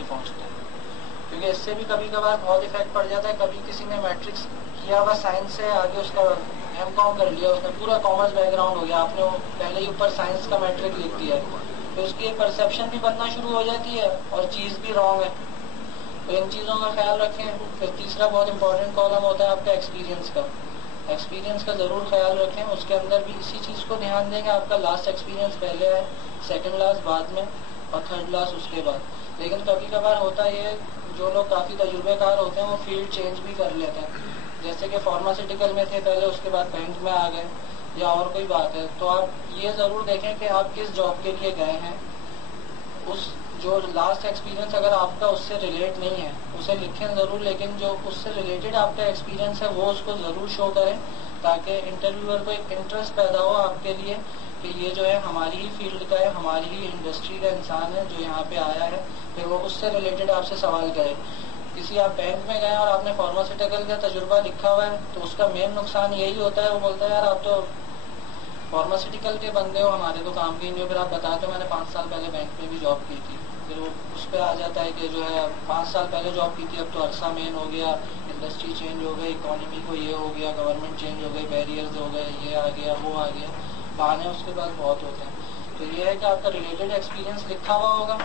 نہیں پہنچتے، کیونکہ اس سے بھی کبھی کبھار بہت افیکٹ پڑ جاتا ہے. کبھی کسی نے میٹرکس کیا ہوا سائنس سے، آگے اس کا ایم کام کر لیا، اس نے پورا کامرس بیک گراؤنڈ ہو گیا، آپ نے پہلے ہی اوپر سائنس کا میٹرک لکھ دیا ہے، تو اس کی ایک پرسیپشن بھی بننا شروع ہو جاتی ہے اور چیز بھی رانگ ہے. تو ان چیزوں کا خیال رکھیں. پھر تیسرا بہت امپورٹنٹ کالم ہوتا ہے آپ کا ایکسپیرینس کا. ایکسپیرینس کا ضرور خیال رکھیں. اس کے اندر بھی اسی چیز کو دھیان دیں کہ آپ کا لاسٹ ایکسپیرینس پہلے ہے، سیکنڈ لاسٹ بعد میں، اور تھرڈ لاسٹ اس کے بعد. لیکن کبھی کبھار ہوتا ہے یہ، جو لوگ کافی تجربے کار ہوتے ہیں وہ فیلڈ چینج بھی کر لیتے ہیں، جیسے کہ فارماسیوٹیکل میں تھے پہلے، اس کے بعد بینک میں آ گئے یا اور کوئی بات ہے. تو آپ یہ ضرور دیکھیں کہ آپ کس جاب کے لیے گئے ہیں. اس جو لاسٹ ایکسپیرینس اگر آپ کا اس سے ریلیٹ نہیں ہے اسے لکھیں ضرور، لیکن جو اس سے ریلیٹڈ آپ کا ایکسپیرینس ہے وہ اس کو ضرور شو کریں، تاکہ انٹرویور کو ایک انٹرسٹ پیدا ہو آپ کے لیے کہ یہ جو ہے ہماری ہی فیلڈ کا ہے، ہماری ہی انڈسٹری کا انسان ہے جو یہاں پہ آیا ہے. پھر وہ اس سے ریلیٹڈ آپ سے سوال کرے. کسی آپ بینک میں گئے اور آپ نے فارماسیوٹیکل کا تجربہ لکھا ہوا ہے تو اس کا مین نقصان یہی ہوتا ہے، وہ بولتا ہے یار آپ تو فارماسیوٹیکل کے بندے ہو، ہمارے تو کام کی نہیں ہو. پھر آپ بتاتے ہو میں نے 5 سال پہلے بینک میں بھی جاب کی تھی. پھر وہ اس پہ آ جاتا ہے کہ جو ہے 5 سال پہلے جاب کی تھی، اب تو عرصہ مین ہو گیا، انڈسٹری چینج ہو گئی، اکانومی کو یہ ہو گیا، گورنمنٹ چینج ہو گئی، بیریئرز ہو گئے، یہ آ گیا وہ آ گیا. بہانے اس کے بعد بہت ہوتے ہیں. تو یہ ہے کہ آپ کا ریلیٹڈ ایکسپیرینس لکھا ہوا ہوگا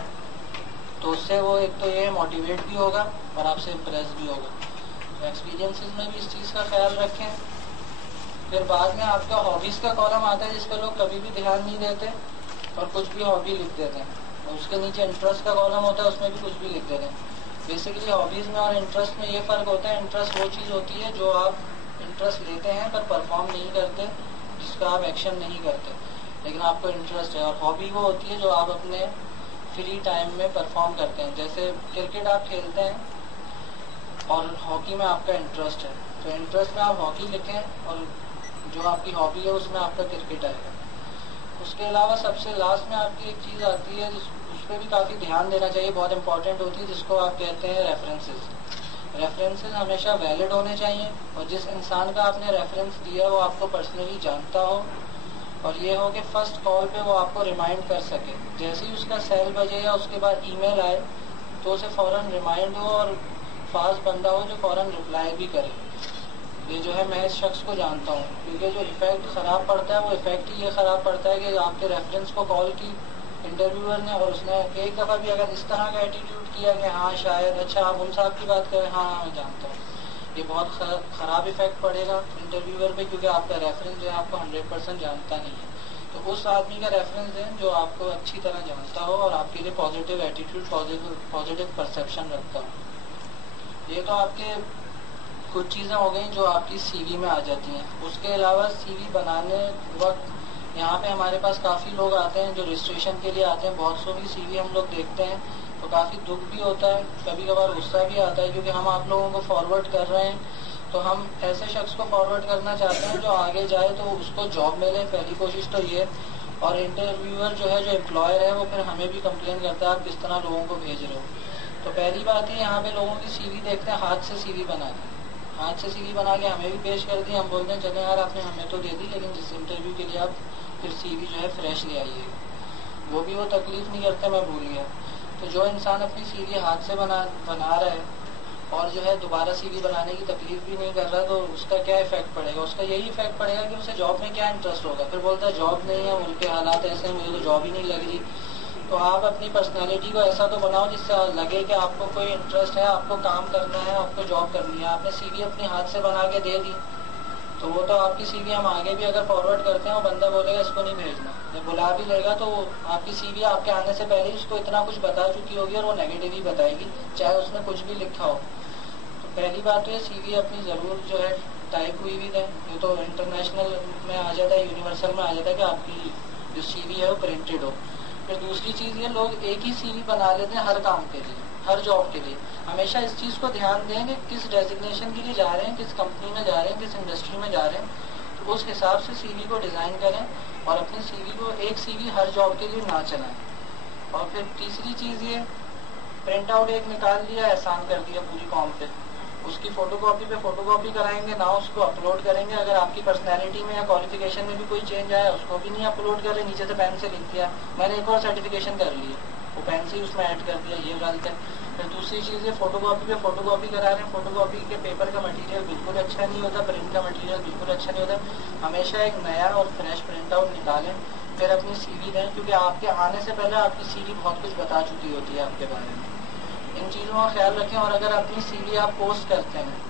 تو اس سے وہ ایک تو یہ موٹیویٹ بھی ہوگا اور آپ سے امپریس بھی ہوگا. ایکسپیرینسز میں بھی اس چیز کا خیال رکھیں. پھر بعد میں آپ کا ہابیز کا کالم آتا ہے جس پہ لوگ کبھی بھی دھیان نہیں دیتے اور کچھ بھی ہابی لکھ دیتے ہیں. اور اس کے نیچے انٹرسٹ کا کالم ہوتا ہے، اس میں بھی کچھ بھی لکھ دیتے ہیں. بیسیکلی ہابیز میں اور انٹرسٹ میں یہ فرق ہوتا ہے، انٹرسٹ وہ چیز ہوتی ہے جو آپ انٹرسٹ لیتے ہیں پر پرفارم نہیں کرتے، جس کا آپ ایکشن نہیں کرتے لیکن آپ کو انٹرسٹ ہے. اور ہابی وہ ہوتی ہے جو آپ اپنے فری ٹائم میں پرفارم کرتے ہیں. جیسے کرکٹ آپ کھیلتے ہیں اور ہاکی میں آپ کا انٹرسٹ ہے، تو انٹرسٹ میں آپ ہاکی لکھیں اور جو آپ کی ہابی ہے اس میں آپ کا کرکٹ آئے گا. اس کے علاوہ سب سے لاسٹ میں آپ کی ایک چیز آتی ہے اس پہ بھی کافی دھیان دینا چاہیے، بہت امپورٹنٹ ہوتی ہے، جس کو آپ کہتے ہیں ریفرنسز. ریفرنسز ہمیشہ ویلڈ ہونے چاہیے اور جس انسان کا آپ نے ریفرنس دیا وہ آپ کو پرسنلی جانتا ہو، اور یہ ہو کہ فرسٹ کال پہ وہ آپ کو ریمائنڈ کر سکے. جیسے ہی اس کا سیل بجے یا اس کے بعد ای میل آئے تو اسے فوراً ریمائنڈ ہو اور فاسٹ بندہ ہو جو فوراً رپلائی بھی کرے. یہ جو ہے میں اس شخص کو جانتا ہوں، کیونکہ جو ایفیکٹ خراب پڑتا ہے وہ ایفیکٹ ہی یہ خراب پڑتا ہے کہ آپ کے ریفرنس کو کال کی انٹرویور نے اور اس نے ایک دفعہ بھی اگر اس طرح کا ایٹیٹیوڈ کیا کہ ہاں شاید اچھا آپ ان صاحب کی بات کریں، ہاں میں جانتا ہوں، یہ بہت خراب ایفیکٹ پڑے گا انٹرویور پہ، کیونکہ آپ کا ریفرنس جو ہے آپ کو 100% جانتا نہیں ہے. تو اس آدمی کا ریفرنس دیں جو آپ کو اچھی طرح جانتا ہو اور آپ کے لیے پازیٹیو ایٹیٹیوڈ، پازیٹیو پرسیپشن رکھتا ہو. یہ تو آپ کے کچھ چیزیں ہو گئیں جو آپ کی سی وی میں آ جاتی ہیں. اس کے علاوہ سی وی بنانے وقت یہاں پہ ہمارے پاس کافی لوگ آتے ہیں جو رجسٹریشن کے لیے آتے ہیں. بہت سو بھی سی وی ہم لوگ دیکھتے ہیں تو کافی دکھ بھی ہوتا ہے، کبھی کبھار غصہ بھی آتا ہے، کیونکہ ہم آپ لوگوں کو فارورڈ کر رہے ہیں تو ہم ایسے شخص کو فارورڈ کرنا چاہتے ہیں جو آگے جائے تو اس کو جاب ملے. پہلی کوشش تو یہ. اور انٹرویور جو ہے، جو امپلائر ہے، وہ پھر ہمیں بھی کمپلین کرتا ہے آپ کس طرح لوگوں کو بھیج رہے ہو. تو پہلی بات ہی یہاں پہ لوگوں کی سی وی دیکھتے ہیں، ہاتھ سے سی وی بنا کے، ہاتھ سے سی وی بنا کے ہمیں بھی پیش کر دی. ہم بولتے ہیں چلیں یار آپ نے ہمیں تو دے دی، لیکن جس انٹرویو کے لیے آپ پھر سی وی جو ہے فریش لے آئیے. وہ بھی وہ تکلیف نہیں کرتے، میں بھول گیا. تو جو انسان اپنی سی وی ہاتھ سے بنا رہا ہے اور جو ہے دوبارہ سی وی بنانے کی تکلیف بھی نہیں کر رہا، تو اس کا کیا افیکٹ پڑے گا؟ اس کا یہی افیکٹ پڑے گا کہ اسے جاب میں کیا انٹرسٹ ہوگا. پھر بولتا ہے جاب نہیں ہے، ملک کے حالات ایسے ہیں، مجھے تو جاب ہی نہیں لگ رہی. تو آپ اپنی پرسنالٹی کو ایسا تو بناؤ جس سے لگے کہ آپ کو کوئی انٹرسٹ ہے، آپ کو کام کرنا ہے، آپ کو جاب کرنی ہے. آپ نے سی وی اپنی ہاتھ سے بنا کے دے دی تو وہ تو آپ کی سی وی ہم آگے بھی اگر فارورڈ کرتے ہیں وہ بندہ بولے گا اس کو نہیں بھیجنا. جب بلا بھی لے گا تو آپ کی سی وی آپ کے آنے سے پہلے ہی اس کو اتنا کچھ بتا چکی ہوگی اور وہ نیگیٹو ہی بتائے گی، چاہے اس نے کچھ بھی لکھا ہو. تو پہلی بات تو یہ سی وی اپنی ضرور جو ہے ٹائپ ہوئی بھی دیں. یہ تو انٹرنیشنل میں آ جاتا ہے، یونیورسل میں آ جاتا ہے کہ آپ کی جو سی وی ہے وہ پرنٹڈ ہو. پھر دوسری چیز یہ، لوگ ایک ہی سی وی بنا لیتے ہیں ہر کام کے لیے، ہر جاب کے لیے. ہمیشہ اس چیز کو دھیان دیں کہ کس ڈیزگنیشن کے لیے جا رہے ہیں، کس کمپنی میں جا رہے ہیں، کس انڈسٹری میں جا رہے ہیں، تو اس حساب سے سی وی کو ڈیزائن کریں اور اپنی سی وی کو ایک سی وی ہر جاب کے لیے نہ چلائیں. اور پھر تیسری چیز یہ، پرنٹ آؤٹ ایک نکال لیا، احسان کر دیا پوری قوم پہ. اس کی فوٹو کاپی پہ فوٹو کاپی کرائیں گے، نہ اس کو اپلوڈ کریں گے. اگر آپ کی پرسنالٹی میں یا کوالیفیکیشن میں بھی کوئی چینج آیا اس کو بھی نہیں اپلوڈ کر رہے، نیچے سے پین سے لکھ دیا میں نے ایک اور سرٹیفکیشن کر لی ہے. وہ پین سے ہی اس میں ایڈ کر دیا، یہ غلط ہے. پھر دوسری چیز ہے فوٹو کاپی پہ فوٹو کاپی کرا رہے ہیں. فوٹو کاپی کے پیپر کا مٹیریل بالکل اچھا نہیں ہوتا، پرنٹ کا مٹیریل بالکل اچھا نہیں ہوتا. ہمیشہ ایک نیا اور فریش پرنٹ آؤٹ نکالیں، پھر اپنی سی وی دیں، کیونکہ آپ کے آنے سے پہلے آپ کی سی وی بہت کچھ بتا چکی ہوتی ہے آپ کے بارے میں. ان چیزوں کا خیال رکھیں. اور اگر اپنی سی وی آپ پوسٹ کرتے ہیں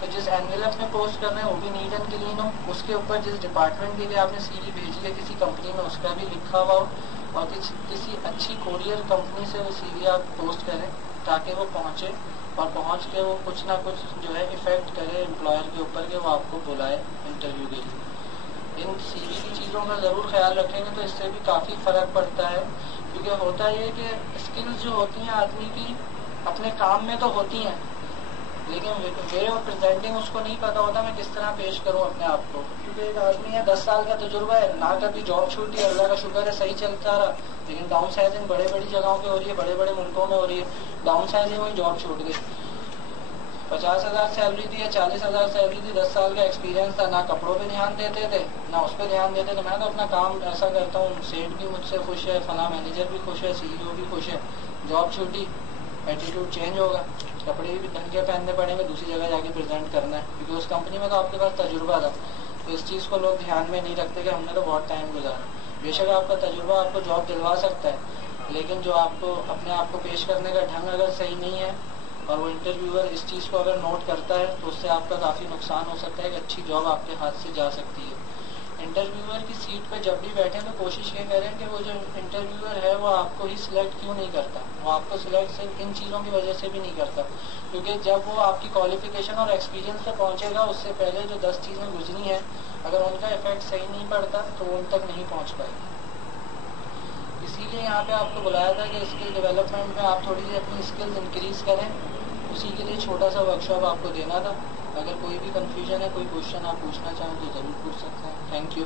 تو جس اینویلپ میں پوسٹ کر رہے ہیں وہ بھی نیٹ اینڈ کلین ہو، اس کے اوپر جس ڈپارٹمنٹ کے لیے آپ نے سی وی بھیجی ہے کسی کمپنی میں اس کا بھی لکھا ہوا ہو، اور کسی اچھی کوریئر کمپنی سے وہ سی وی آپ پوسٹ کریں تاکہ وہ پہنچے اور پہنچ کے وہ کچھ نہ کچھ جو ہے افیکٹ کرے امپلائر کے اوپر کہ وہ آپ کو بلائے انٹرویو کے لیے. ان سی وی کی چیزوں کا ضرور خیال رکھیں گے تو اس سے بھی کافی فرق پڑتا ہے. کیونکہ ہوتا یہ کہ اسکلز جو ہوتی ہیں آدمی کی اپنے کام میں تو ہوتی ہیں، لیکن وے آف پریزنٹنگ اس کو نہیں پتا ہوتا میں کس طرح پیش کروں اپنے آپ کو. کیونکہ ایک آدمی ہے 10 سال کا تجربہ ہے، نہ کبھی جاب چھوٹی، اللہ کا شکر ہے صحیح چلتا رہا، لیکن ڈاؤن سائزنگ بڑے بڑی جگہوں پہ ہو رہی ہے، بڑے بڑے ملکوں میں ہو رہی ہے. ڈاؤن سائزنگ میں جاب چھوٹ گئی، 50,000 سیلری دی یا 40,000 سیلری دی، 10 سال کا ایکسپیرینس تھا، نہ کپڑوں پہ دھیان دیتے تھے نہ اس پہ دھیان دیتے تھے. میں تو اپنا کام ایسا کرتا ہوں، سیٹ بھی مجھ سے خوش ہے، فلاں مینیجر بھی خوش ہے، سی ای او بھی خوش ہے. جاب چھوٹی، ایٹیٹیوڈ چینج ہوگا، کپڑے بھی ڈھنگ کے پہننے پڑیں گے، دوسری جگہ جا کے پریزنٹ کرنا ہے، کیونکہ اس کمپنی میں تو آپ کے پاس تجربہ تھا. تو اس چیز کو لوگ دھیان میں نہیں رکھتے کہ ہم نے تو بہت ٹائم گزارا. بے شک آپ کا تجربہ آپ کو جاب دلوا سکتا ہے، لیکن جو آپ کو اپنے آپ کو پیش کرنے کا ڈھنگ اگر صحیح نہیں ہے اور وہ انٹرویور اس چیز کو اگر نوٹ کرتا ہے تو اس سے آپ کا کافی نقصان ہو سکتا ہے کہ اچھی جاب آپ کے ہاتھ سے جا سکتی ہے. انٹرویور کی سیٹ پہ جب بھی بیٹھیں تو کوشش یہ کریں کہ وہ جو انٹرویور ہے وہ آپ کو ہی سلیکٹ کیوں نہیں کرتا. وہ آپ کو سلیکٹ صرف ان چیزوں کی وجہ سے بھی نہیں کرتا، کیونکہ جب وہ آپ کی کوالیفیکیشن اور ایکسپیرینس پہ پہنچے گا اس سے پہلے جو 10 چیزیں گزری ہیں اگر ان کا افیکٹ صحیح نہیں پڑتا تو وہ ان تک نہیں پہنچ پائے گی. اسی لیے یہاں پہ آپ کو بلایا تھا کہ اسکل ڈیولپمنٹ میں آپ تھوڑی سی اپنی اسکلز انکریز کریں. اسی کے لیے چھوٹا سا ورکشاپ آپ کو دینا تھا. اگر کوئی بھی کنفیوژن ہے، کوئی کوشچن آپ پوچھنا چاہیں تو ضرور پوچھ سکتے ہیں. Thank you.